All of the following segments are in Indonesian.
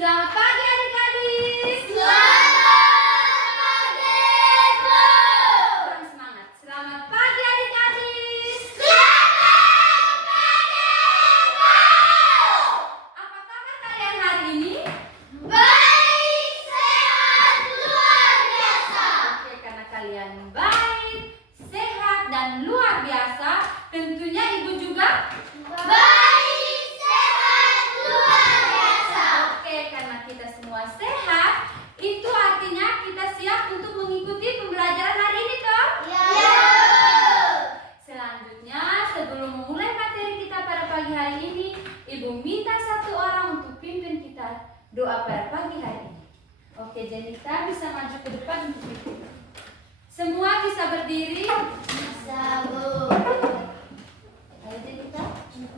Selamat pagi adik-adik. Selamat pagi, Bu. Kurang semangat. Selamat pagi adik-adik. Selamat pagi, Bu. Apa kabar kalian hari ini? Baik, sehat, luar biasa. Oke, karena kalian baik, sehat, dan luar biasa, tentunya ibu juga. Baik, sehat, luar biasa. Oke, karena kita semua sehat, itu artinya kita siap untuk mengikuti pembelajaran hari ini, toh? Ya. Selanjutnya, sebelum memulai materi kita pada pagi hari ini, ibu minta satu orang untuk pimpin kita doa pada pagi hari ini. Oke, Jenita bisa maju ke depan untuk pimpin. Semua bisa berdiri. Bisa, Bu. Ayo Jenita.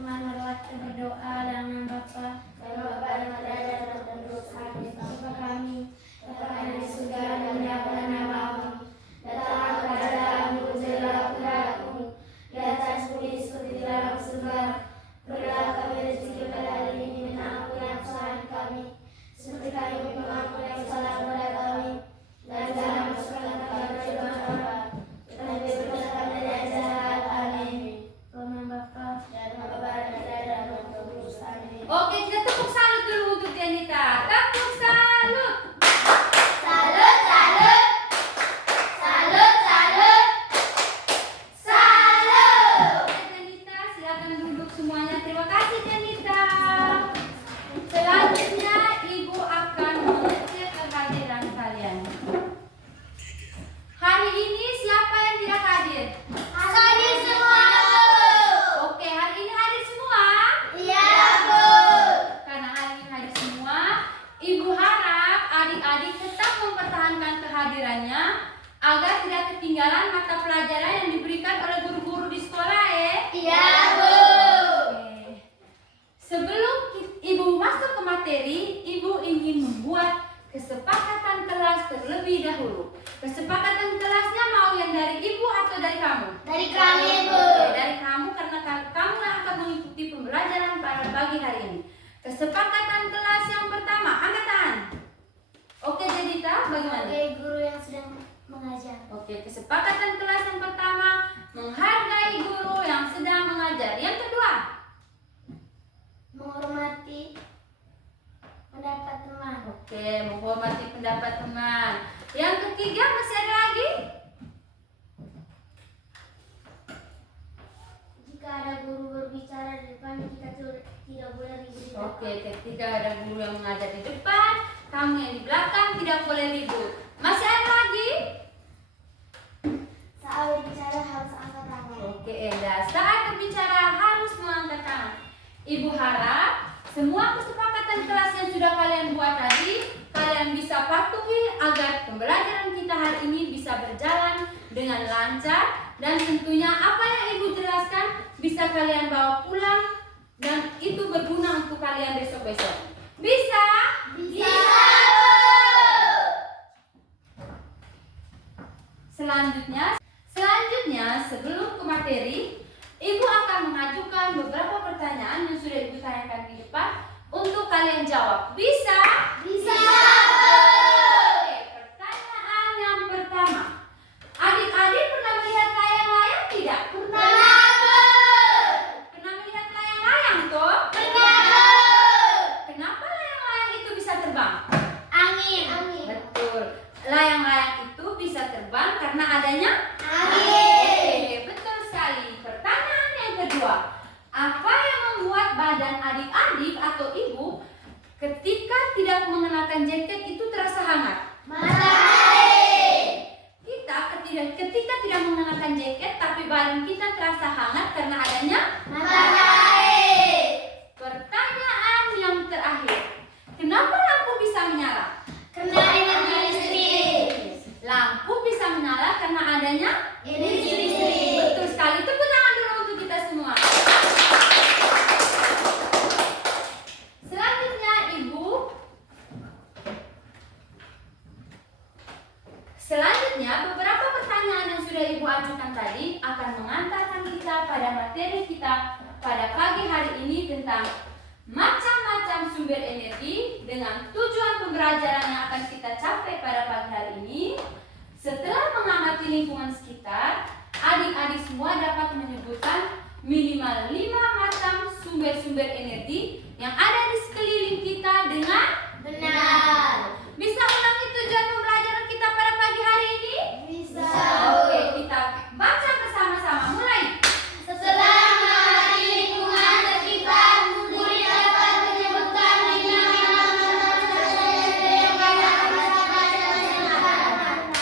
Marilah berdoa dengan Bapa dan Roh Kudus. Bapa kami, Bapa yang di surga, dan dimuliakan namamu. Datanglah kerajaanmu, jadilah kehendakmu di atas bumi seperti di dalam surga. Berilah kami rezeki pada hari ini, dan ampuni kesalahan kami, seperti kami mengampuni yang salah kepada kami. Dan jangan masukkan kami ke cobaan, tetapi bebaskan kami dari jahat. Amin. Amin Bapa dan Bapa dan Roh Kudus. Amin. Oke, kita tepuk salut dulu untuk Jenita. Tepuk salut. Salut, salut. Salut, salut. Salut. Oke, Jenita, silakan duduk semuanya. Terima kasih, Jenita. Selanjutnya, ibu akan mengecek kehadiran kalian. Hari ini siapa yang tidak hadir? Hadir semua. Oke, hari ini hadir semua. Iya, Bu. Karena hari ini hadir semua, ibu harap adik-adik tetap mempertahankan kehadirannya agar tidak ketinggalan mata pelajaran yang diberikan oleh guru-guru di sekolah ya. Iya, Bu. Oke. Sebelum ibu masuk ke materi, ibu ingin membuat kesepakatan kelas terlebih dahulu. Kesepakatan kelasnya mau yang dari ibu atau dari kamu? Dari kami, Bu. Oke, dari kamu karena kamu yang akan mengikuti pembelajaran pada pagi hari ini. Kesepakatan kelas yang pertama, angkat tangan. Oke, Jenita, bagaimana? Sebagai guru yang sedang mengajar. Oke, kesepakatan kelas yang pertama, menghargai guru yang sedang mengajar. Yang kedua, Menghormati pendapat teman. oke, menghormati pendapat teman. Yang ketiga, masih ada lagi? Jika ada guru berbicara di depan, kita tidak boleh ribut. Oke, ketika ada guru yang mengajar di depan, kamu yang di belakang tidak boleh ribut. Masih ada lagi? Saat berbicara harus angkat tangan. Oke, Enda. Saat berbicara harus mengangkat tangan. Ibu harap semua kesepakatan kelas yang sudah kalian buat tadi, kalian bisa patuhi agar pembelajaran kita hari ini bisa berjalan dengan lancar. Dan tentunya apa yang ibu jelaskan bisa kalian bawa pulang dan itu berguna untuk kalian besok-besok. Bisa? Bisa, Bu. Selanjutnya sebelum ke materi, ibu akan mengajukan beberapa pertanyaan yang sudah ibu tanyakan di depan untuk kalian jawab. Bisa? Bisa, Bu. Oke, pertanyaan yang pertama. Adik-adik pernah melihat layang-layang tidak? Pernah, Bu. Pernah melihat layang-layang toh? Pernah, Bu. Kenapa layang-layang itu bisa terbang? Angin. Angin. Betul. Layang-layang itu bisa terbang karena adanya Angin. betul sekali. Pertanyaan yang kedua, apa yang membuat badan adik-adik atau ibu ketika tidak mengenakan jaket itu terasa hangat? Matahari. Kita ketika tidak mengenakan jaket tapi badan kita terasa hangat karena adanya Matahari. pertanyaan yang terakhir. Kenapa lampu bisa menyala? Karena energi listrik. Lampu bisa menyala karena adanya Energi listrik. betul sekali. Tepuk tangan dulu untuk kita semua. Selanjutnya, beberapa pertanyaan yang sudah ibu ajukan tadi akan mengantarkan kita pada materi kita pada pagi hari ini tentang macam-macam sumber energi dengan dengan tujuan pembelajaran yang akan kita capai pada pagi hari ini. Setelah mengamati lingkungan sekitar, adik-adik semua dapat menyebutkan minimal 5 macam sumber-sumber energi yang ada di sekeliling kita dengan Benar. Bisa ulangi tujuan pembelajaran kita pada pagi hari ini? Bisa. Oke, kita baca bersama-sama. Mulai. Setelah mengamati lingkungan sekitar, murid dapat menyebutkan 5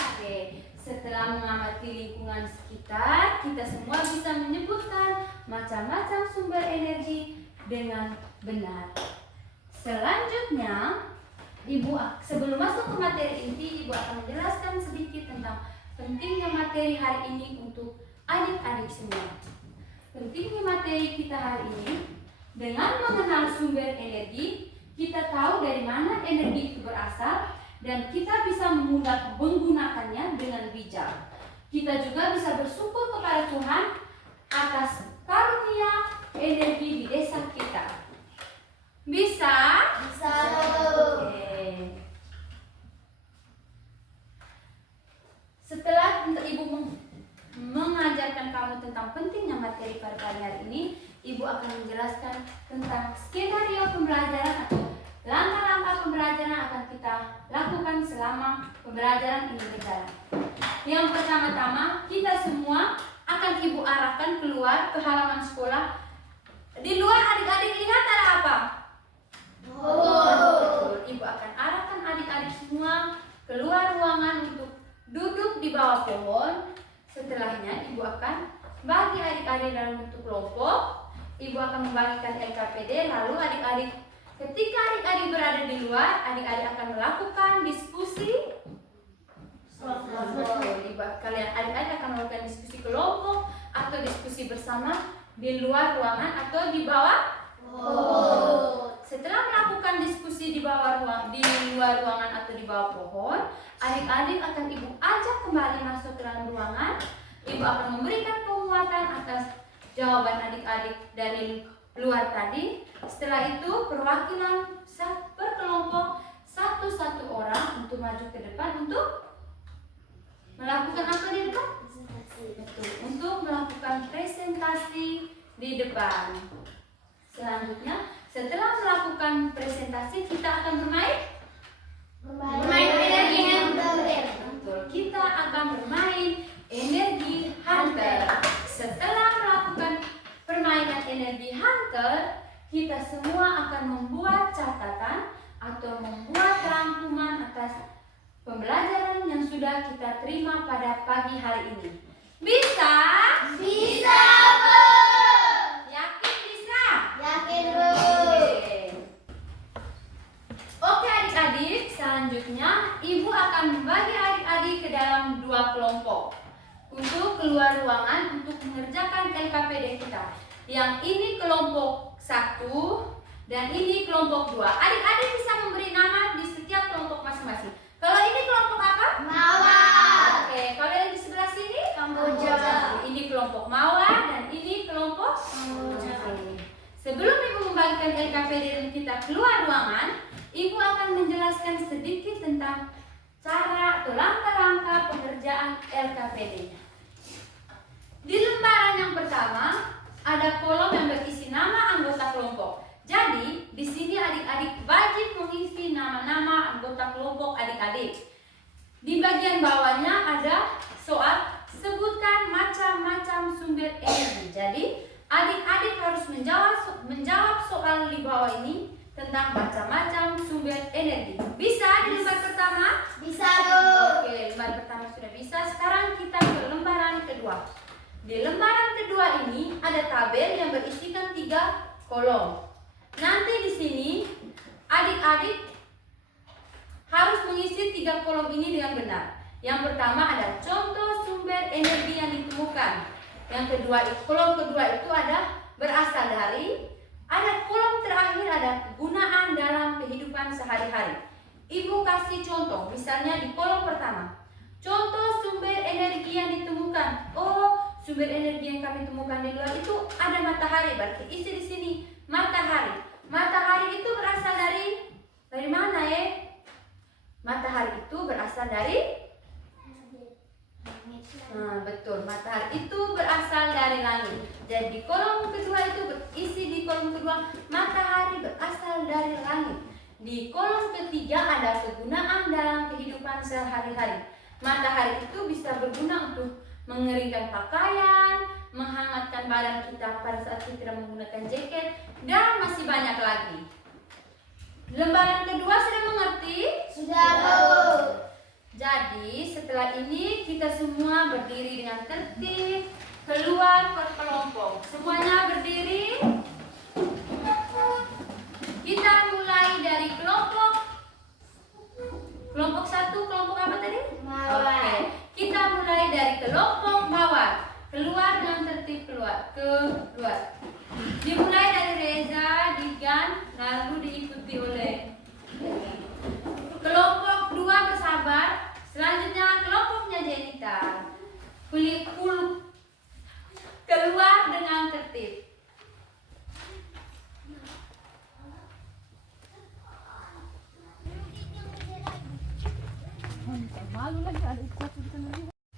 Oke, setelah mengamati lingkungan sekitar, kita semua bisa menyebutkan macam-macam sumber energi dengan benar. Selanjutnya, sebelum masuk ke materi inti, Ibu akan menjelaskan sedikit tentang pentingnya materi hari ini untuk adik-adik semua. Pentingnya materi kita hari ini, dengan mengenal sumber energi, kita tahu dari mana energi itu berasal dan kita bisa menggunakannya dengan bijak. Kita juga bisa bersyukur kepada Tuhan atas karunia energi di desa kita. Bisa? Bisa. Oke. Setelah Ibu mengajarkan kamu tentang pentingnya materi pada pagi hari ini, Ibu akan menjelaskan tentang skenario pembelajaran atau langkah-langkah pembelajaran yang akan kita lakukan selama pembelajaran ini berjalan. Yang pertama-tama, kita semua akan Ibu arahkan keluar ke halaman sekolah. Di luar adik-adik lihat ada apa? Betul. Ibu akan arahkan adik-adik semua keluar ruangan untuk duduk di bawah pohon. Setelahnya Ibu akan bagi adik-adik dalam bentuk kelompok. Ibu akan membagikan LKPD. Lalu adik-adik, ketika adik-adik berada di luar, adik-adik akan melakukan diskusi. Kalian adik-adik akan melakukan diskusi kelompok atau diskusi bersama di luar ruangan atau di bawah. Setelah melakukan diskusi di luar ruangan atau di bawah pohon, adik-adik akan Ibu ajak kembali masuk ke dalam ruangan. Ibu akan memberikan penguatan atas jawaban adik-adik dari luar tadi. Setelah itu perwakilan per kelompok satu-satu orang untuk maju ke depan untuk melakukan apa di depan? Betul, untuk melakukan presentasi di depan. Selanjutnya, setelah melakukan presentasi, kita akan Bermain energi hunter. Betul, kita akan bermain energi hunter. Setelah melakukan permainan energi hunter, kita semua akan membuat catatan atau membuat rangkuman atas pembelajaran yang sudah kita terima pada pagi hari ini. Bisa? Bisa, Bu. Yakin bisa? Yakin, Bu. Oke adik-adik, selanjutnya Ibu akan membagi adik-adik ke dalam 2 kelompok untuk keluar ruangan untuk mengerjakan LKPD kita. Yang ini kelompok 1 dan ini kelompok 2. Adik-adik bisa memberi nama di setiap kelompok masing-masing. Kalau ini kelompok apa? Mawar. Oke, kalau yang di sebelah sini? Kamboja. Ini kelompok Mawar dan ini kelompok Kamboja. Sebelum Ibu membagikan LKPD dan kita keluar ruangan, Ibu akan menjelaskan sedikit tentang cara atau langkah-langkah pengerjaan LKPD-nya. Di lembaran yang pertama ada kolom yang berisi nama anggota kelompok. Jadi di sini adik-adik wajib mengisi nama-nama anggota kelompok adik-adik. Di bagian bawahnya ada soal sebutkan macam-macam sumber energi. Jadi adik-adik harus menjawab soal di bawah ini tentang macam-macam sumber energi. Bisa di lembar pertama? Bisa, Bu. Oke, lembar pertama sudah bisa. Sekarang kita ke lembaran kedua. Di lembaran kedua ini ada tabel yang berisikan 3 kolom. Nanti di sini adik-adik harus mengisi 3 kolom ini dengan benar. Yang pertama ada contoh sumber energi yang ditemukan. Yang kedua, kolom kedua itu ada berasal dari. Ada kolom terakhir ada gunaan dalam kehidupan sehari-hari. Ibu kasih contoh, misalnya di kolom pertama. Contoh sumber energi yang ditemukan. Oh, sumber energi yang kami temukan di luar itu ada matahari. Berarti isi di sini matahari. Matahari itu berasal dari mana Di kolom ketiga ada kegunaan dalam kehidupan sehari-hari. Matahari itu bisa berguna untuk mengeringkan pakaian, menghangatkan badan kita pada saat kita tidak menggunakan jaket, dan masih banyak lagi. Lembaran kedua sudah mengerti? Sudah, Bu. Jadi setelah ini kita semua berdiri dengan tertib, keluar per kelompok. Semuanya berdiri. Kita mulai dari kelompok 1, kelompok apa tadi? Mawar. Oke. Kita mulai dari kelompok mawar. Keluar dengan tertib, keluar. Dimulai dari Reza, Digan, lalu diikuti oleh kelompok 2 bersabar. Selanjutnya kelompoknya Jenita. Keluar dengan tertib.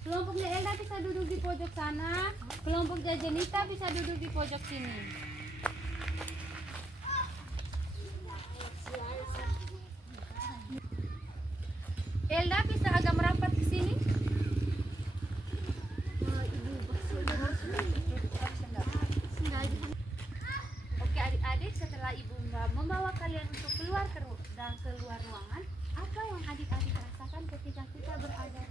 Kelompoknya Elda bisa duduk di pojok sana, kelompoknya Jenita bisa duduk di pojok sini. Elda bisa agak merapat ke sini. Oke adik-adik, setelah ibu membawa kalian untuk keluar ruangan, apa yang adik-adik rasakan ketika kita berada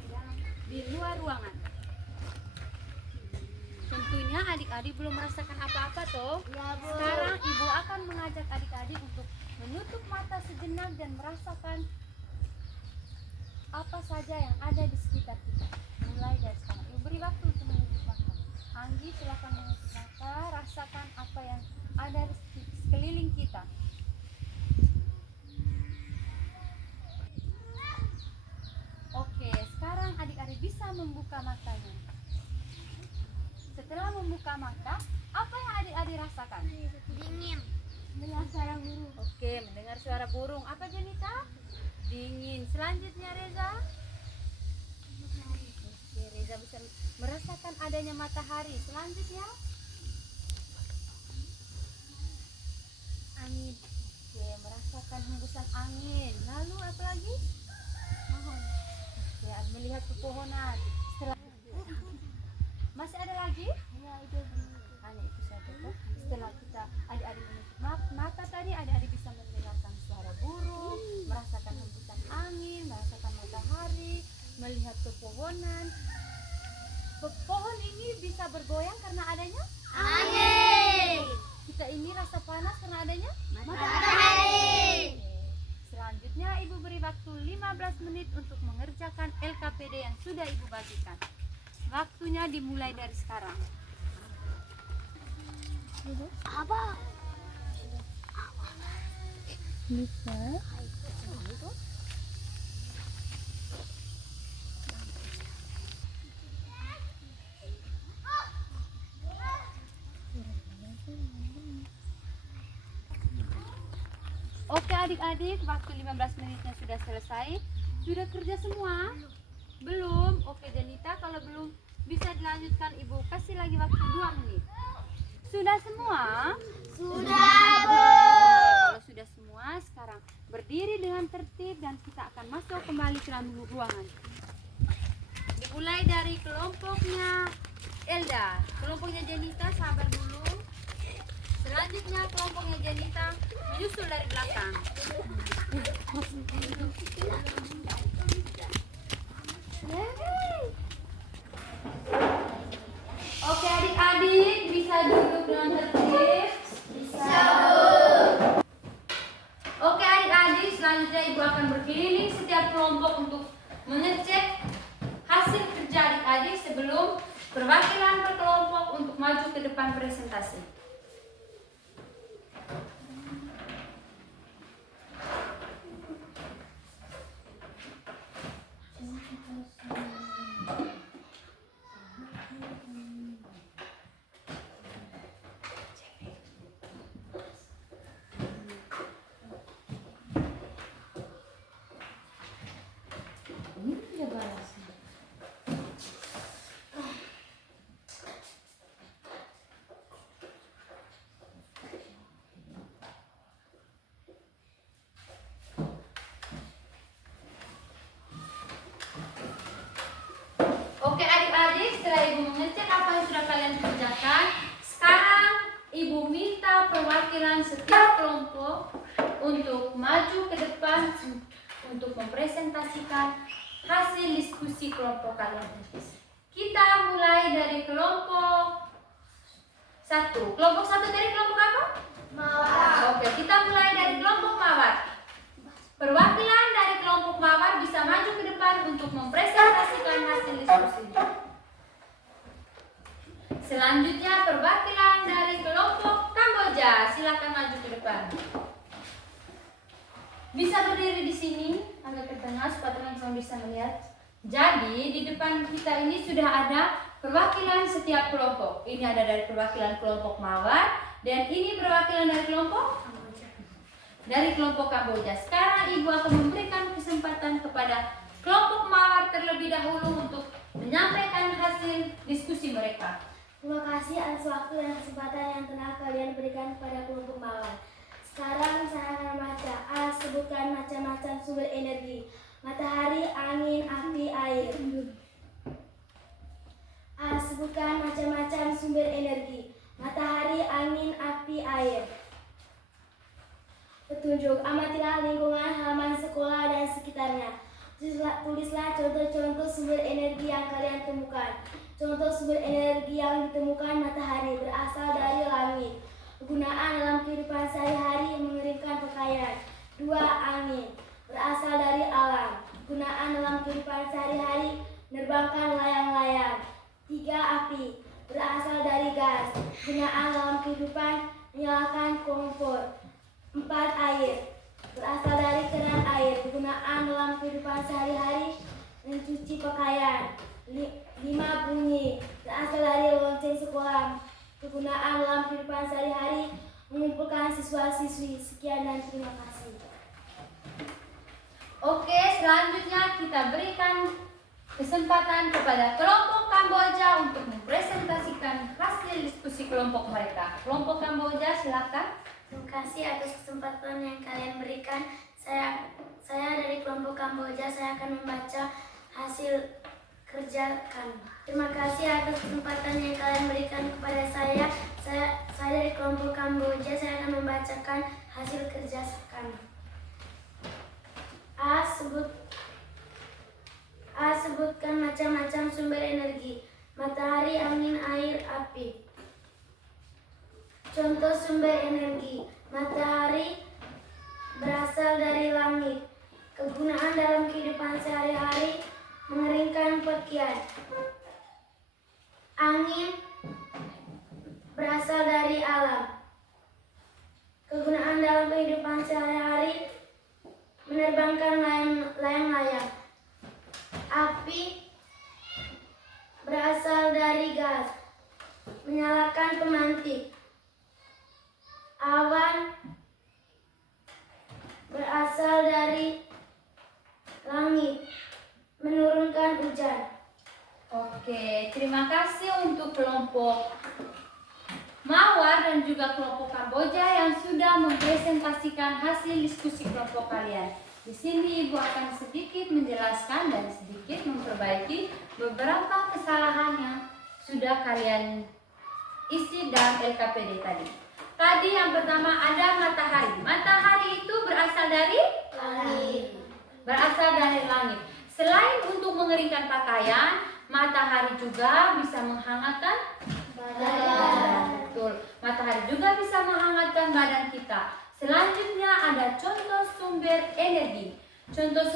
di luar ruangan? Tentunya adik-adik belum merasakan apa-apa toh. Ya, Bu. Sekarang ibu akan mengajak adik-adik untuk menutup mata sejenak dan merasakan apa saja yang ada di sekitar kita. Mulai dari sekarang. Ibu beri waktu untuk menutup mata. Anggi silakan menutup mata, rasakan apa yang ada di sekeliling kita. Oke, sekarang adik-adik bisa membuka matanya. Setelah membuka mata, apa yang adik-adik rasakan? Dingin. Mendengar suara burung. Oke, mendengar suara burung. Apa Jenita? Dingin. Selanjutnya Reza. Oke, Reza bisa merasakan adanya matahari. Selanjutnya Angin. oke, merasakan hembusan angin. Lalu apa lagi? Pohon. Ya, melihat pepohonan. Masih ada lagi? Ya, itu. Hanya itu saja toh. Setelah kita adik-adik menutup mata tadi, adik-adik bisa mendengarkan suara burung, merasakan hembusan angin, merasakan matahari, melihat pepohonan. Pohon ini bisa bergoyang karena adanya Angin. kita ini rasa panas karena adanya Matahari. Selanjutnya ibu beri waktu 15 menit untuk mengerjakan LKPD yang sudah ibu bagikan. Waktunya dimulai dari sekarang. Apa? Bisa. Oke adik-adik, waktu 15 menitnya sudah selesai. Sudah kerja semua? Belum? Oke Janita, kalau belum bisa dilanjutkan ibu kasih lagi waktu 2 menit. Sudah semua? Sudah, Bu. Kalau sudah semua, sekarang berdiri dengan tertib dan kita akan masuk kembali ke dalam ruangan. Dimulai dari kelompoknya Elda. Kelompoknya Janita, sabar dulu. Selanjutnya kelompoknya Janita menyusul dari belakang. Oke adik-adik, bisa duduk dengan tertib? Bisa, Bu. Oke adik-adik, selanjutnya ibu akan berkeliling setiap kelompok untuk mengecek hasil kerja adik-adik sebelum perwakilan per kelompok untuk maju ke depan presentasi. Ibu minta perwakilan setiap kelompok untuk maju ke depan untuk mempresentasikan hasil diskusi kelompok kalian. Kita mulai dari kelompok 1. Kelompok 1 dari kelompok apa? Mawar. Oke, kita mulai dari kelompok mawar. Perwakilan dari kelompok mawar bisa maju ke depan untuk mempresentasikan hasil diskusinya. Selanjutnya perwakilan dari kelompok Kamboja, silakan maju ke depan. Bisa berdiri di sini agak ke tengah supaya teman-teman bisa melihat. Jadi di depan kita ini sudah ada perwakilan setiap kelompok. Ini ada dari perwakilan kelompok mawar dan ini perwakilan dari kelompok Kamboja. Sekarang Ibu akan memberikan kesempatan kepada kelompok mawar terlebih dahulu untuk menyampaikan hasil diskusi mereka. Terima kasih atas waktu dan kesempatan yang telah kalian berikan kepada kelompok mawar. Sekarang saya akan membaca. A. Sebutkan macam-macam sumber energi. Matahari, angin, api, air. A. Sebutkan macam-macam sumber energi. Matahari, angin, api, air. Petunjuk. Amatilah lingkungan halaman sekolah dan sekitarnya. Tulislah contoh-contoh sumber energi yang kalian temukan. Contoh sumber energi yang ditemukan: matahari berasal dari langit. Kegunaan dalam kehidupan sehari-hari: mengeringkan pakaian. 2. Angin berasal dari alam. Kegunaan dalam kehidupan sehari-hari: menerbangkan layang-layang. 3. Api berasal dari gas. Kegunaan dalam kehidupan: menyalakan kompor. 4. Air berasal dari keran air. Kegunaan dalam kehidupan sehari-hari: mencuci pakaian. 5. Bunyi berasal dari lonceng sekolah. Kegunaan dalam kehidupan sehari-hari: mengumpulkan siswa-siswi. Sekian dan terima kasih. Oke, selanjutnya kita berikan kesempatan kepada kelompok Kamboja untuk mempresentasikan hasil diskusi kelompok mereka. Kelompok Kamboja, silakan. Terima kasih atas kesempatan yang kalian berikan. Saya dari kelompok Kamboja, saya akan membaca hasil kerja kami. Terima kasih atas kesempatan yang kalian berikan kepada saya. Saya dari kelompok Kamboja, saya akan membacakan hasil kerja kami. A. Sebutkan macam-macam sumber energi. Matahari, angin, air, api. Contoh sumber energi. Matahari berasal dari langit. Kegunaan dalam kehidupan sehari-hari: mengeringkan pakaian. Angin berasal dari alam. Kegunaan dalam kehidupan sehari-hari: menerbangkan layang-layang. Api berasal dari gas. Menyalakan pemantik. Awan berasal dari langit. Menurunkan hujan. Oke, terima kasih untuk kelompok Mawar dan juga kelompok Kamboja yang sudah mempresentasikan hasil diskusi kelompok kalian. Di sini Ibu akan sedikit menjelaskan dan sedikit memperbaiki beberapa kesalahan yang sudah kalian isi dalam LKPD tadi. Tadi yang pertama ada matahari. Matahari itu berasal dari Langit. Berasal dari langit. Selain untuk mengeringkan pakaian, matahari juga bisa menghangatkan badan. Betul. Matahari juga bisa menghangatkan badan kita. Selanjutnya ada contoh sumber energi. Contoh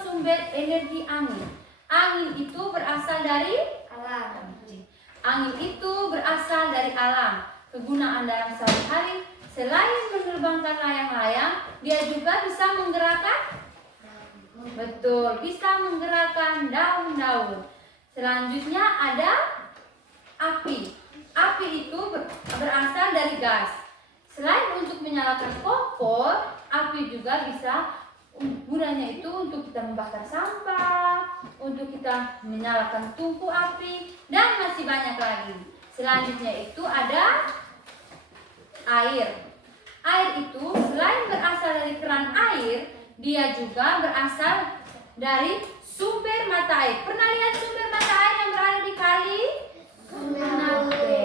sumber energi angin. Angin itu berasal dari Alam. Angin itu berasal dari alam. Kegunaan dalam sehari-hari: selain menerbangkan layang-layang, dia juga bisa menggerakkan bisa menggerakkan daun-daun. Selanjutnya ada api. Api itu berasal dari gas. Selain untuk menyalakan kompor, api juga bisa gunanya itu untuk kita membakar sampah, untuk kita menyalakan tungku api, dan masih banyak lagi. Selanjutnya itu ada air. Air itu selain berasal dari keran air, dia juga berasal dari sumber mata air. Pernah lihat sumber mata air yang berada di kali? Oke.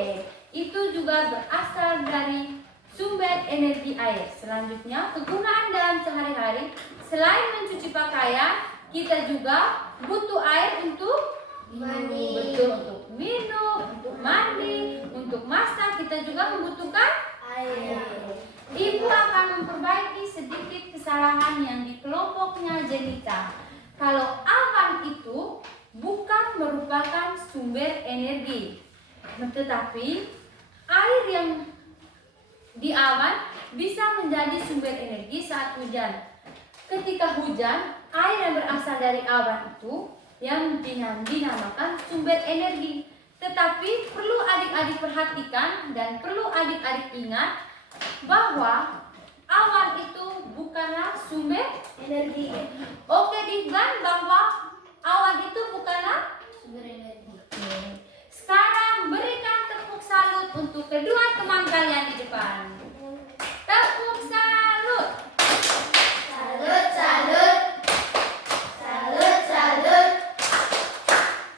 itu juga berasal dari sumber energi air. Selanjutnya, kegunaan dalam sehari-hari, selain mencuci pakaian, kita juga butuh air untuk Mandi. betul, untuk minum, untuk mandi, untuk masak, kita juga membutuhkan Air. Ibu akan memperbaiki sedikit kesalahan yang di kelompoknya Jenika. Kalau awan itu bukan merupakan sumber energi, tetapi air yang di awan bisa menjadi sumber energi saat hujan. Ketika hujan, air yang berasal dari awan itu yang dinamakan sumber energi. Tetapi perlu adik-adik perhatikan dan perlu adik-adik ingat bahwa awan itu bukanlah sumber Energi. Oke, Divan, bahwa awan itu bukanlah Sumber energi. Sekarang berikan tepuk salut untuk kedua teman kalian di depan. Tepuk salut. Salut, salut. Salut, salut.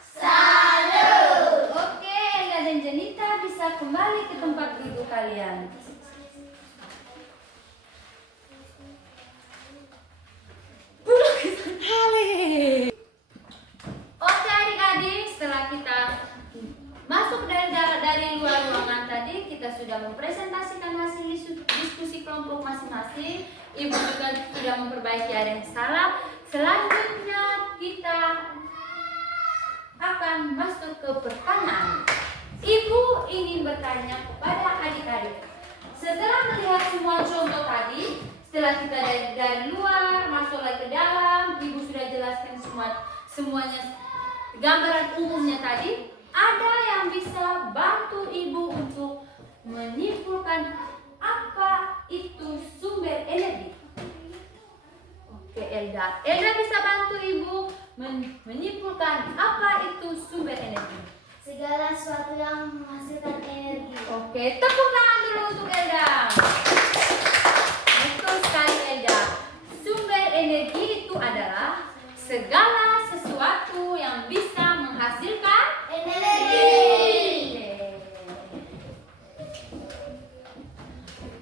Salut. Oke, Ella dan Janita bisa kembali ke tempat duduk kalian. Oke adik-adik, setelah kita masuk dari luar ruangan tadi, kita sudah mempresentasikan hasil diskusi kelompok masing-masing. Ibu juga sudah memperbaiki ada yang salah. Selanjutnya kita akan masuk ke pertanyaan. Ibu ingin bertanya kepada adik-adik. Setelah melihat semua contoh tadi, setelah kita dari luar masuk lagi ke dalam, Ibu sudah jelaskan semuanya gambaran umumnya tadi. Ada yang bisa bantu Ibu untuk menyimpulkan apa itu sumber energi? Oke, Elda. Elda bisa bantu Ibu menyimpulkan apa itu sumber energi? Segala sesuatu yang menghasilkan energi. Oke, tepuk tangan dulu untuk Elda. Betul sekali Elda. Sumber energi itu adalah segala sesuatu yang bisa menghasilkan Energi.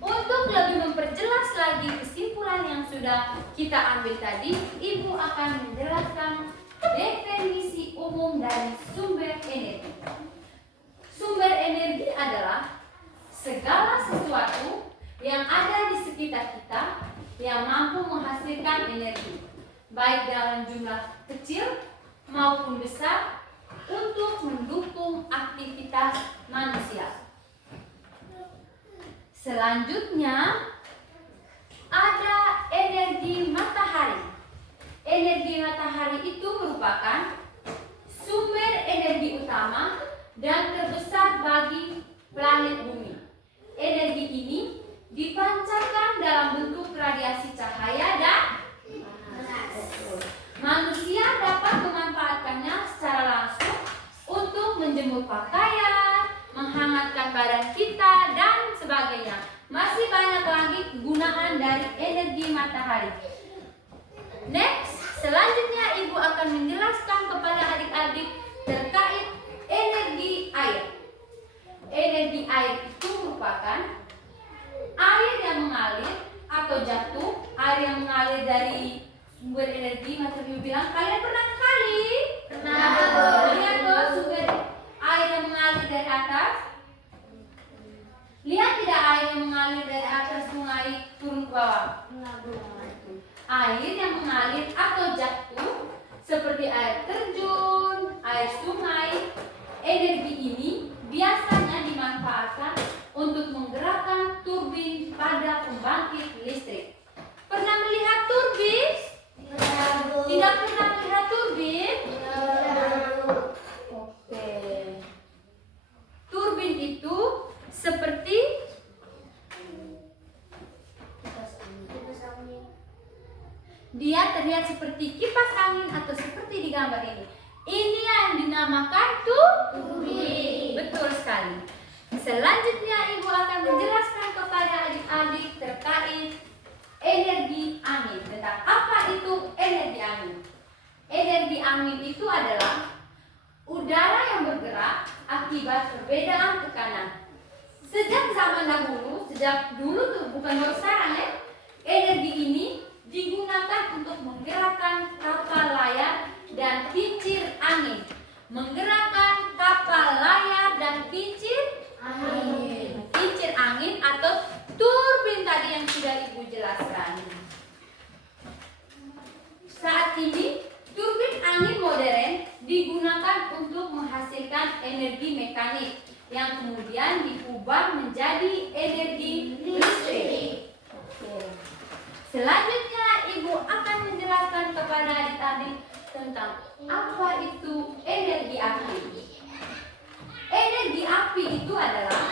Untuk lebih memperjelas lagi kesimpulan yang sudah kita ambil tadi, Ibu akan menjelaskan definisi umum dari sumber energi. Sumber energi adalah segala sesuatu yang ada di sekitar kita yang mampu menghasilkan energi, baik dalam jumlah kecil maupun besar, untuk mendukung aktivitas manusia. Selanjutnya ada energi matahari. Energi matahari itu merupakan sumber energi utama dan terbesar bagi planet bumi. Energi ini dipancarkan dalam bentuk radiasi cahaya dan manusia dapat memanfaatkannya secara langsung untuk menjemur pakaian, menghangatkan badan kita, dan sebagainya. Masih banyak lagi kegunaan dari energi matahari. Next, selanjutnya Ibu akan menjelaskan kepada adik-adik terkait energi air. Energi air itu merupakan air yang mengalir atau jatuh, air yang mengalir dari sumber energi. Macam Ibu bilang, kalian pernah kali? Pernah. Lihat tuh sumber air yang mengalir dari atas. Lihat tidak air yang mengalir dari atas sungai turun ke bawah? Air yang mengalir atau jatuh seperti air terjun, air sungai. Energi ini biasanya dimanfaatkan untuk menggerakkan turbin pada pembangkit listrik. Pernah melihat turbin? Tidak pernah melihat turbin? Oke. Turbin itu seperti dia terlihat seperti kipas angin atau seperti di gambar ini. Ini yang dinamakan turbin. Betul sekali. Selanjutnya Ibu akan menjelaskan kepada adik-adik terkait energi angin. Tentang apa itu energi angin? Energi angin itu adalah udara yang bergerak akibat perbedaan tekanan. zaman dahulu, sejak dulu tuh bukan baru sekarang ya, energi ini digunakan untuk menggerakkan kapal layar dan kincir angin. Menggerakkan kapal layar dan kincir angin. Kincir angin atau turbin tadi yang sudah Ibu jelaskan. Saat ini turbin angin modern digunakan untuk menghasilkan energi mekanik yang kemudian diubah menjadi energi listrik. Oke. Selanjutnya Ibu akan menjelaskan kepada adik-adik tentang apa itu energi api. Energi api itu adalah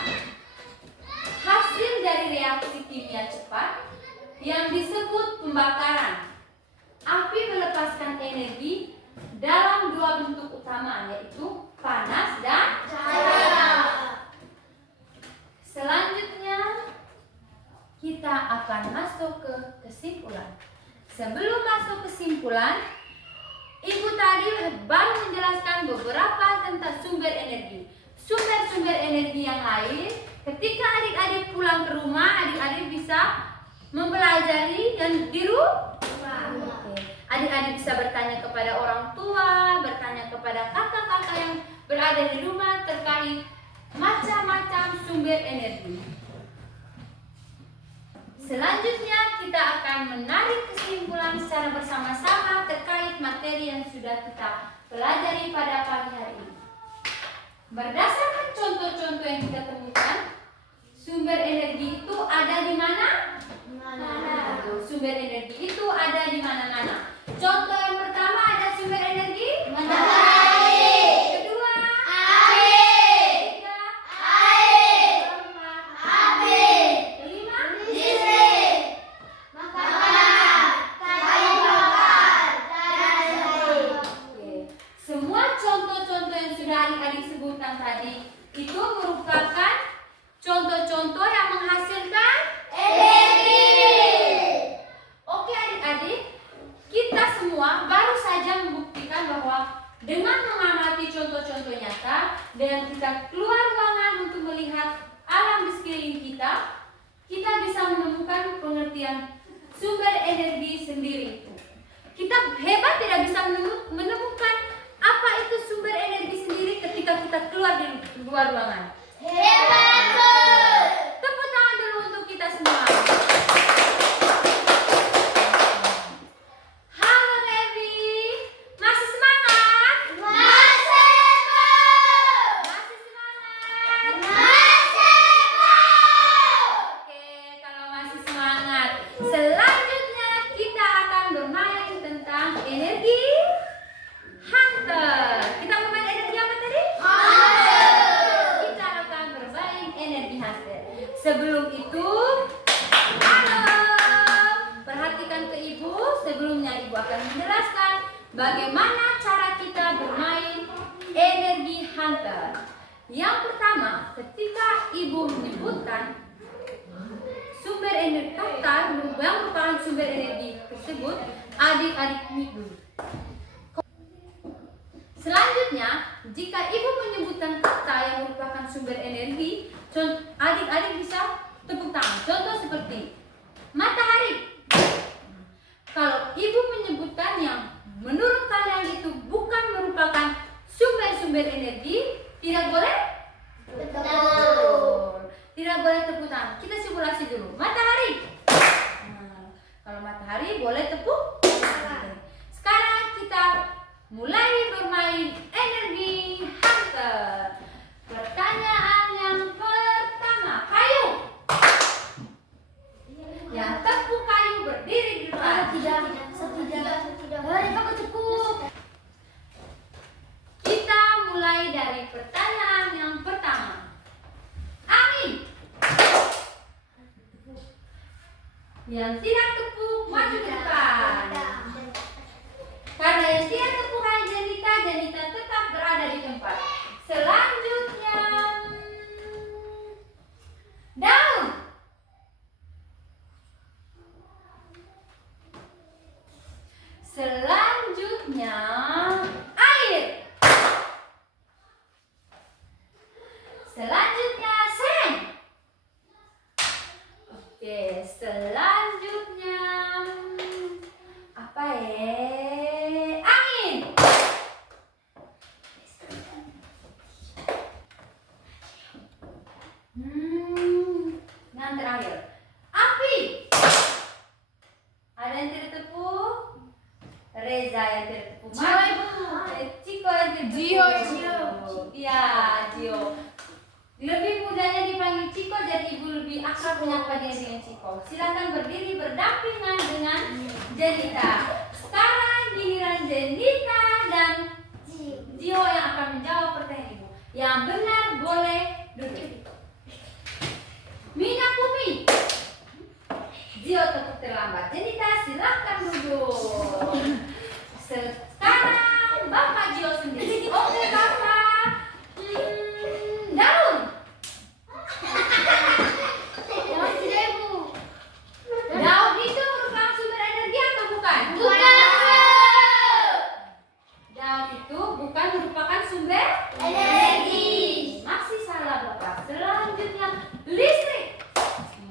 hasil dari reaksi kimia cepat yang disebut pembakaran. Api melepaskan energi dalam dua bentuk utama, yaitu panas dan cahaya. Selanjutnya kita akan masuk ke kesimpulan. Sebelum masuk kesimpulan, Ibu tadi baru menjelaskan beberapa tentang sumber energi. Sumber-sumber energi yang lain, ketika adik-adik pulang ke rumah, adik-adik bisa mempelajari yang di rumah. Adik-adik bisa bertanya kepada orang tua, bertanya kepada kakak-kakak yang berada di rumah terkait macam-macam sumber energi. Selanjutnya kita akan menarik kesimpulan secara bersama-sama terkait materi yang sudah kita pelajari pada pagi hari ini. Berdasarkan contoh-contoh yang kita temukan, sumber energi itu ada di mana? Sumber energi itu ada di mana-mana. Contoh yang pertama, ada sumber energi matahari. Kedua, air. Ketiga, air. Keempat, api. Kelima, listrik. Makanan, kayu bakar, dan lain. Semua contoh-contoh yang sudah adik-adik sebutkan tadi itu merupakan contoh-contoh yang menghasilkan energi. Oke adik-adik, kita semua baru saja membuktikan bahwa dengan mengamati contoh-contoh nyata dan kita keluar ruangan untuk melihat alam di sekeliling kita, kita bisa menemukan pengertian sumber energi sendiri. Kita hebat tidak bisa menemukan apa itu sumber energi sendiri ketika kita keluar di luar ruangan. Hebat! Tepuk tangan dulu untuk kita semua. Halo Devi, masih semangat? Masih semangat? Oke, kalau masih semangat, selanjutnya kita akan bermain tentang energi hunter. Kita bermain energi apa tadi? Hunter. Kita akan bermain energi hunter. Sebelum itu, halo, perhatikan ke Ibu. Sebelumnya Ibu akan menjelaskan bagaimana cara kita bermain energi hunter. Yang pertama, ketika Ibu menyebutkan sumber energi kata yang merupakan sumber energi tersebut, adik-adik mik dulu. Selanjutnya, jika Ibu menyebutkan kata yang merupakan sumber energi, adik-adik bisa tepuk tangan. Contoh seperti matahari. Kalau Ibu menyebutkan yang menurut kalian itu bukan merupakan sumber-sumber energi, tidak boleh? Betul. Tidak boleh tepuk tangan. Kita simulasi dulu. Matahari. Nah, kalau matahari boleh tepuk tangan. Sekarang kita mulai bermain energi hunter. Pertanyaan yang pertama, kayu. Yang tepuk kayu berdiri di depan. Tidak. Mari kamu tepuk. Kita mulai dari pertanyaan yang pertama. Angin. Yang tidak tepuk maju ke depan. Karena yang tidak tepuk hanya Janita tetap berada di tempat. Selanjutnya, daun. Selanjutnya, air. Selanjutnya, seng. Reza yang tertipu. Jio, Ibu. Ciko yang tertipu. Jio. Iya, Jio. Lebih mudahnya dipanggil Ciko, jadi ibu lebih akrab menyapa dia dengan Ciko. Silakan berdiri berdampingan dengan Jenita. Sekarang giliran Jenita dan Jio yang akan menjawab pertanyaan ibu. Yang benar boleh duduk. Minyak bumi. Jio tetap terlambat. Jenita silahkan duduk. Sekarang Bapak Jio sendiri. Oke Bapak. Daun. Daun tidak, Ibu. Daun itu merupakan sumber energi atau bukan? Daun itu bukan merupakan sumber Energi. Masih salah Bapak. Selanjutnya listrik.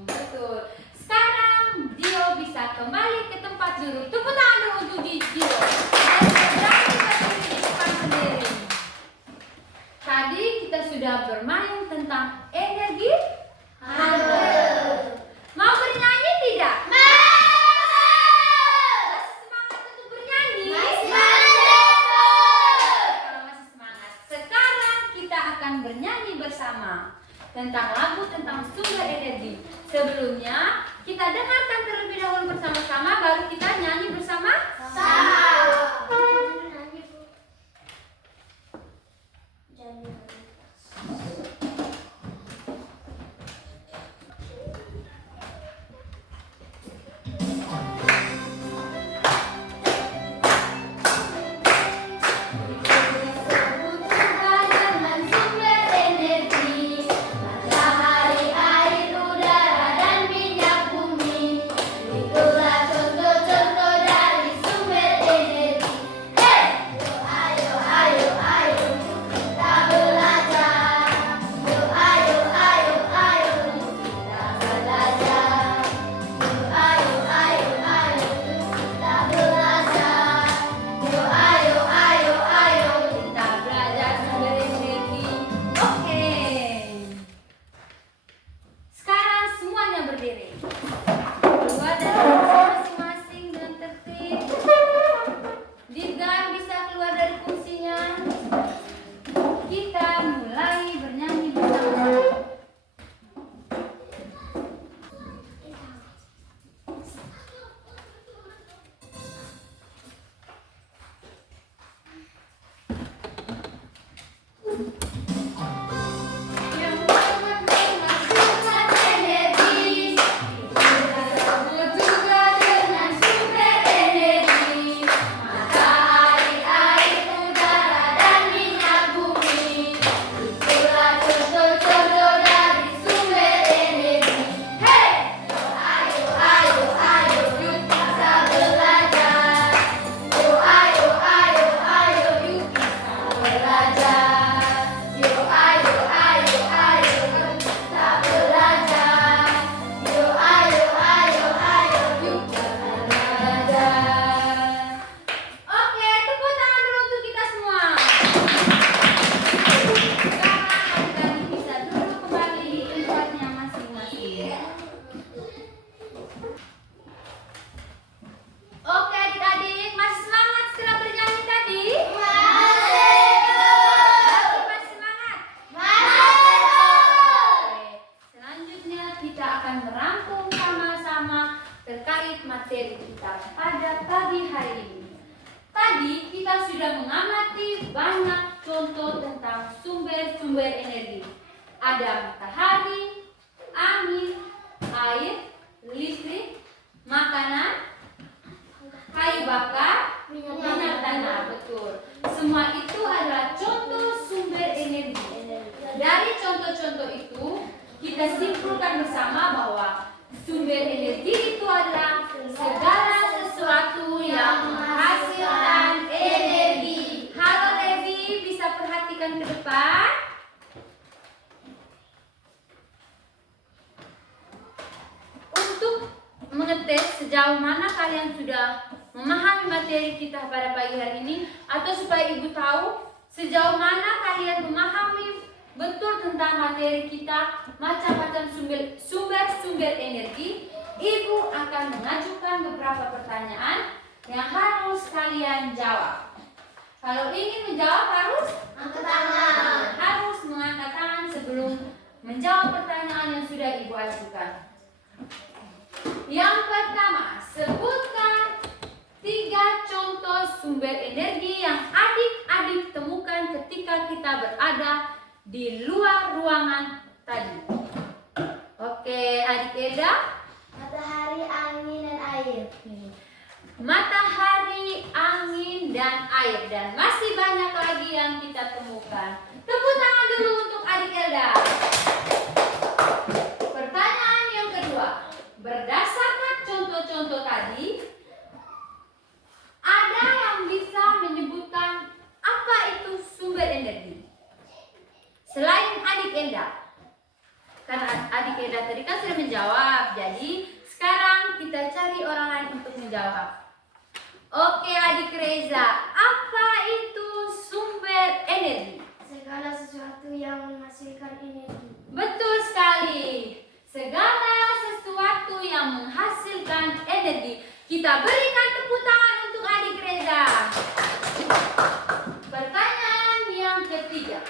Betul. Sekarang Dio bisa kembali ke tempat duduk. Tepuk tangan dulu untuk Dio. Berani berdiri di depan sendiri. Tadi kita sudah bermain tentang energi. Mau bernyanyi tidak? Masih semangat untuk bernyanyi? Kalau masih semangat. Sekarang kita akan bernyanyi bersama tentang lagu tentang sumber energi. Sebelumnya kita dengarkan terlebih dahulu bersama-sama, baru kita nyanyi bersama. Dengan sumber energi, matahari, air, udara, dan minyak bumi. Itulah contoh-contoh dari sumber energi. Hey! Ayo, ayo, ayo, kita belajar. Yo, ayo, ayo, ayo, kita belajar. Yo, ayo, ayo, ayo, kita belajar. Yo, ayo, ayo, ayo. Kita belajar sumber energi. Oke. Sekarang semuanya berdiri. Keluar dari kursi masing-masing dengan tertib. Dirgan bisa keluar dari kursinya. Kita mulai bernyanyi bersama. Yang Sumber energi, disebut juga dengan sumber energi, matahari, air, udara, dan minyak bumi. Itulah contoh-contoh dari sumber energi. Hey! Yo, ayo, ayo, ayo, yuk kita belajar. Yo, ayo, ayo, ayo, yuk kita belajar. Yo, ayo, ayo, ayo, yuk kita belajar. Yo, ayo, ayo, ayo, yuk kita belajar. Oke, tepuk tangan dulu untuk kita semua. Sekarang adik-adik bisa duduk kembali di tempatnya masing-masing. Oke adik-adik, masih semangat setelah bernyanyi tadi? Masih semangat? Oke, selanjutnya kita akan merampung sama-sama terkait materi kita pada pagi hari ini. Tadi kita sudah mengamati banyak contoh tentang sumber-sumber energi. Ada matahari, angin, air, listrik, makanan, kayu bakar, minyak tanah. Betul. Semua itu adalah contoh sumber energi. Dari contoh-contoh itu, kita simpulkan bersama bahwa sumber energi itu adalah segala sesuatu yang menghasilkan energi. Halo Levi, bisa perhatikan ke depan? Untuk mengetes sejauh mana kalian sudah memahami materi kita pada pagi hari ini, atau supaya ibu tahu sejauh mana kalian memahami betul tentang materi kita, macam-macam sumber energi, ibu akan mengajukan beberapa pertanyaan yang harus kalian Kalau ingin menjawab harus Angkat tangan. harus mengangkat tangan sebelum menjawab pertanyaan yang sudah Ibu ajukan. Yang pertama, sebutkan 3 contoh sumber energi yang adik-adik temukan ketika kita berada di luar ruangan tadi. Oke, adik Eda. Matahari, angin, dan air. Matahari, angin, dan air. Dan masih banyak lagi yang kita temukan. Tepuk tangan dulu untuk adik Elda. Pertanyaan yang kedua. Berdasarkan contoh-contoh tadi, ada yang bisa menyebutkan apa itu sumber energi? Selain adik Elda. Karena adik Elda tadi kan sudah menjawab. Jadi sekarang kita cari orang lain untuk menjawab. Oke, adik Reza, apa itu sumber energi? Segala sesuatu yang menghasilkan energi. Betul sekali. Segala sesuatu yang menghasilkan energi. Kita berikan tepuk tangan untuk adik Reza. Pertanyaan yang ketiga.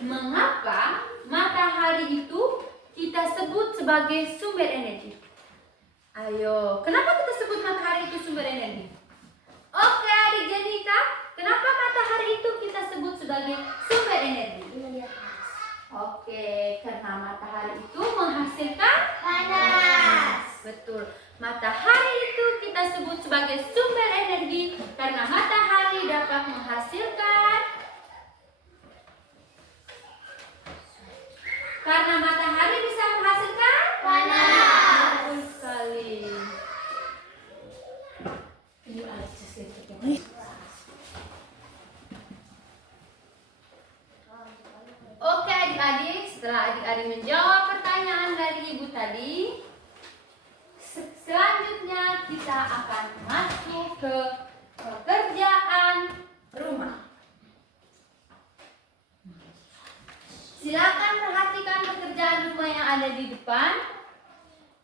Mengapa matahari itu kita sebut sebagai sumber energi? Ayo, kenapa kita sebut matahari itu sumber energi? Oke, adik Janika, kenapa matahari itu kita sebut sebagai sumber energi? Oke, karena matahari itu menghasilkan Panas. betul. Matahari itu kita sebut sebagai sumber energi karena matahari dapat menghasilkan bisa menghasilkan Panas. Betul sekali. Oke adik-adik, setelah adik-adik menjawab pertanyaan dari ibu tadi, selanjutnya kita akan masuk ke pekerjaan rumah. Silakan perhatikan pekerjaan rumah yang ada di depan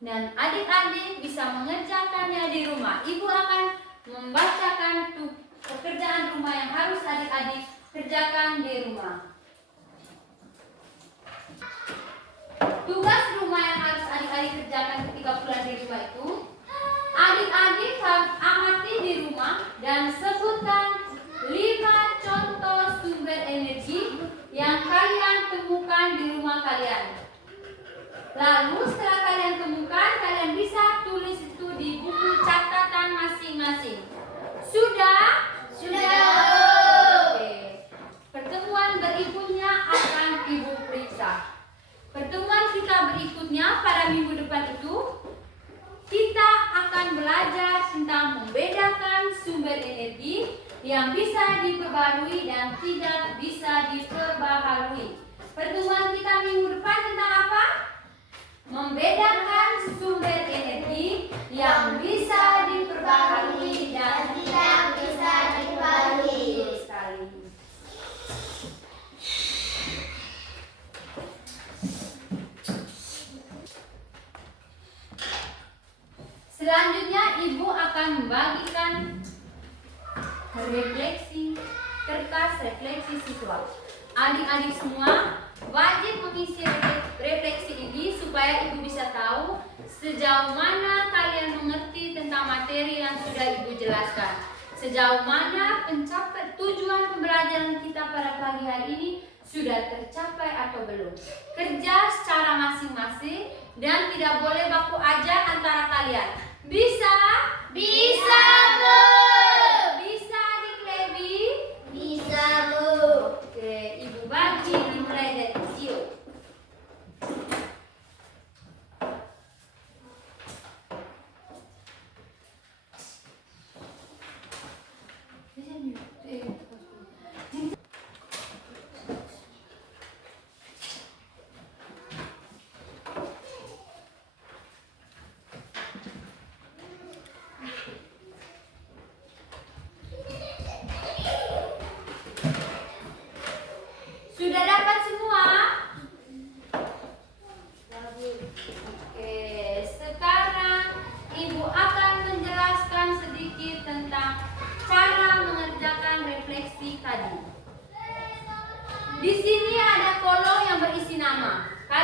dan adik-adik bisa mengerjakannya di rumah. Ibu akan membacakan pekerjaan rumah yang harus adik-adik kerjakan di rumah. Tugas rumah yang harus adik-adik kerjakan ketika pulang di rumah itu, adik-adik harus amati di rumah dan sebutkan 5 contoh sumber energi yang kalian temukan di rumah kalian. Lalu setelah kalian temukan, kalian bisa tulis itu di buku catatan masing-masing. Sudah? Sudah. Oke. Pertemuan berikutnya akan Ibu periksa. Pertemuan kita berikutnya pada minggu depan itu, kita akan belajar tentang membedakan sumber energi yang bisa diperbarui dan tidak bisa diperbaharui. Pertemuan kita minggu depan tentang apa? Membedakan sumber energi yang bisa diperbaharui dan Tidak bisa diperbarui. Betul sekali. Selanjutnya Ibu akan membagikan kertas refleksi siswa. Adik-adik semua wajib mengisi refleksi ini supaya Ibu bisa tahu sejauh mana kalian mengerti tentang materi yang sudah Ibu jelaskan. Sejauh mana tujuan pembelajaran kita pada pagi hari ini sudah tercapai atau belum. Kerja secara masing-masing dan tidak boleh baku aja antara kalian. Bisa? Bisa, Bu. Bisa adik Levi? Bisa, Bu. Oke, Ibu bagi dimulai dari Gio.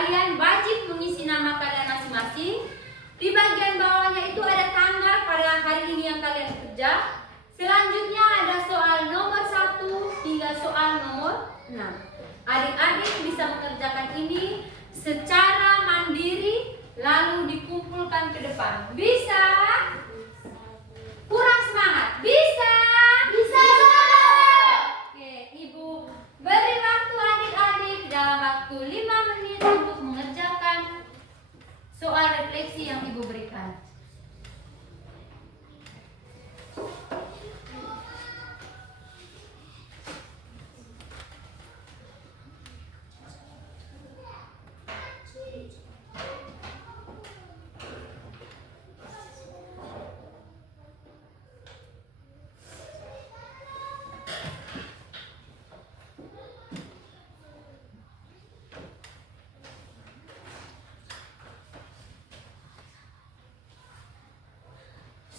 kalian wajib mengisi nama kalian masing-masing. Di bagian bawahnya itu ada tanggal pada hari ini yang kalian kerja. Selanjutnya ada soal nomor 1 hingga soal nomor 6. Adik-adik bisa mengerjakan ini secara mandiri lalu dikumpulkan ke depan. Bisa? Kurang semangat? Bisa? Bisa. Oke, Ibu beri waktu adik-adik dalam waktu 5 menit untuk mengerjakan soal refleksi yang Ibu berikan.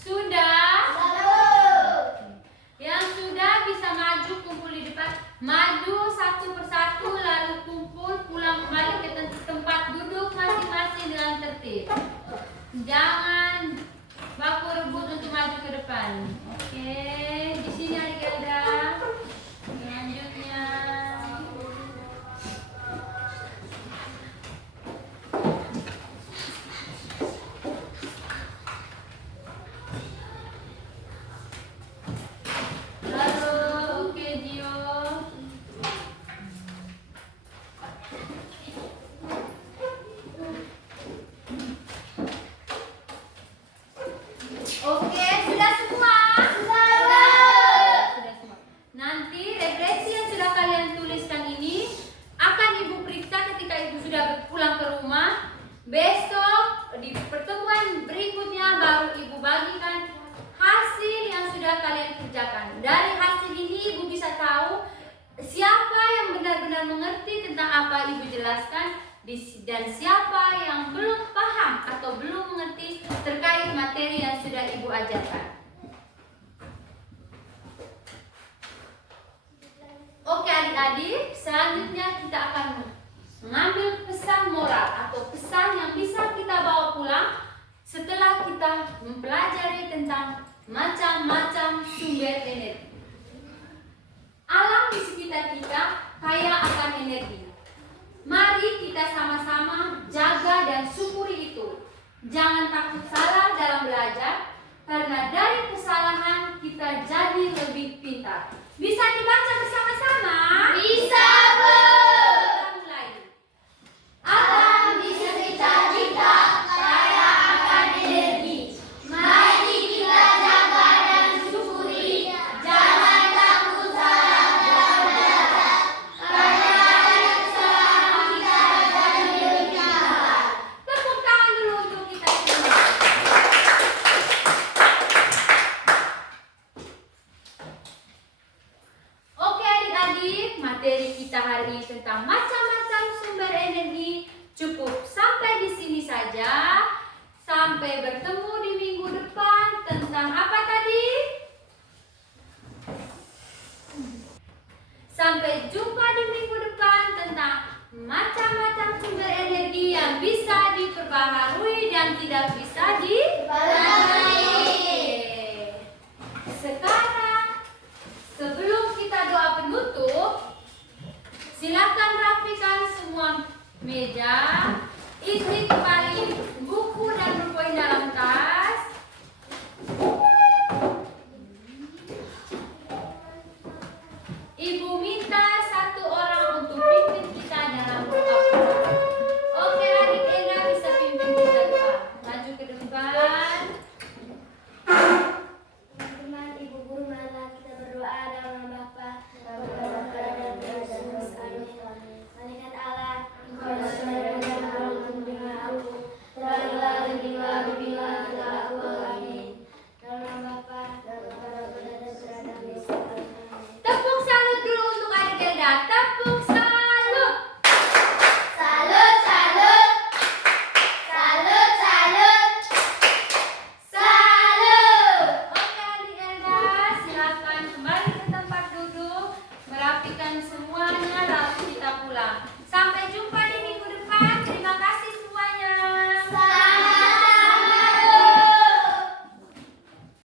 Sudah? Yang sudah bisa maju kumpul di depan. Maju satu persatu lalu kumpul pulang kembali ke tempat duduk masing-masing dengan tertib. Jangan baku rebut untuk maju ke depan. Oke, di sini Adik Elda. Selanjutnya. Halo, oke Dio. Oke, sudah semua? Sudah semua. Nanti refleksi yang sudah kalian tuliskan ini akan Ibu periksa ketika Ibu sudah pulang ke rumah. Besok di pertemuan berikutnya baru Ibu bagikan hasil yang sudah kalian kerjakan. Dari hasil ini Ibu bisa tahu siapa yang benar-benar mengerti tentang apa Ibu jelaskan dan siapa yang belum paham atau belum mengerti terkait materi yang sudah Ibu ajarkan. Oke adik-adik, selanjutnya kita akan mengambil pesan moral atau pesan yang bisa kita bawa pulang setelah kita mempelajari tentang macam-macam sumber energi. Alam di sekitar kita kaya akan energi. Mari kita sama-sama jaga dan syukuri itu. Jangan takut salah dalam belajar, karena dari kesalahan kita jadi lebih pintar. Bisa dibaca bersama-sama? Bisa, Bu. Kita mulai. Alam di sekitar kita kaya akan energi. Mari kita jaga dan syukuri. Jangan takut salah dalam belajar, karena dari kesalahan kita jadi lebih pintar. Tepuk tangan dulu untuk kita semua. Oke adik-adik, materi kita hari ini tentang macam-macam sumber energi cukup sampai di sini saja. Sampai bertemu di minggu depan tentang apa tadi? Sampai jumpa di minggu depan tentang macam-macam sumber energi yang bisa diperbaharui dan tidak